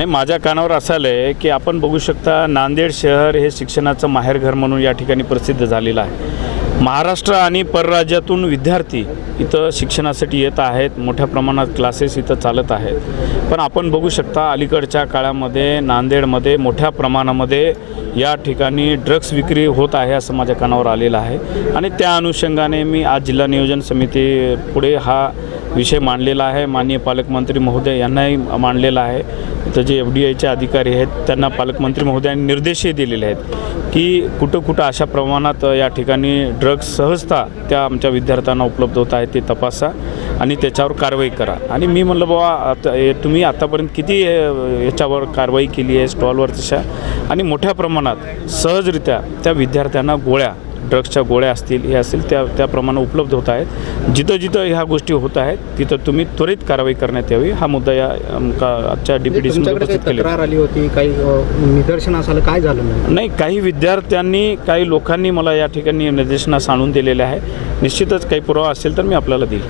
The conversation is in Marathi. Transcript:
नाही माझ्या कानावर असं आलं आहे की आपण बघू शकता नांदेड शहर हे शिक्षणाचं माहेरघर म्हणून या ठिकाणी प्रसिद्ध झालेलं आहे. महाराष्ट्र आणि परराज्यातून विद्यार्थी इथं शिक्षणासाठी येत आहेत. मोठ्या प्रमाणात क्लासेस इथं चालत आहेत. पण आपण बघू शकता अलीकडच्या काळामध्ये नांदेडमध्ये मोठ्या प्रमाणामध्ये या ठिकाणी ड्रग्स विक्री होत आहे असं माझ्या कानावर आलेलं आहे. आणि त्या अनुषंगाने मी आज जिल्हा नियोजन समिती पुढे हा विषय मांडलेला आहे. माननीय पालकमंत्री महोदय यांनाही मांडलेला आहे. तर जे एफ डी आयचे अधिकारी आहेत त्यांना पालकमंत्री महोदयांनी निर्देशही दिलेले आहेत की कुठं कुठं अशा प्रमाणात या ठिकाणी ड्रग्स सहजता त्या आमच्या विद्यार्थ्यांना उपलब्ध होत आहे ते तपासा आणि त्याच्यावर कारवाई करा. आणि मी म्हणलं बाबा आता तुम्ही आतापर्यंत किती याच्यावर कारवाई केली आहे स्टॉलवर तशा? आणि मोठ्या प्रमाणात सहजरित्या त्या विद्यार्थ्यांना गोळ्या ड्रग्सच्या गोळ्या असतील हे असतील त्या त्याप्रमाणे उपलब्ध होत आहेत. जिथं जिथं ह्या गोष्टी होत आहेत तिथं तुम्ही त्वरित कारवाई करण्यात यावी. हा मुद्दा या आजच्या म्हणजे उपस्थित केला आली होती काही अ, निदर्शनास आलं काय झालं नाही काही विद्यार्थ्यांनी काही लोकांनी मला या ठिकाणी निर्देशनास आणून दिलेले आहे. निश्चितच काही पुरावा असेल तर मी आपल्याला देईल.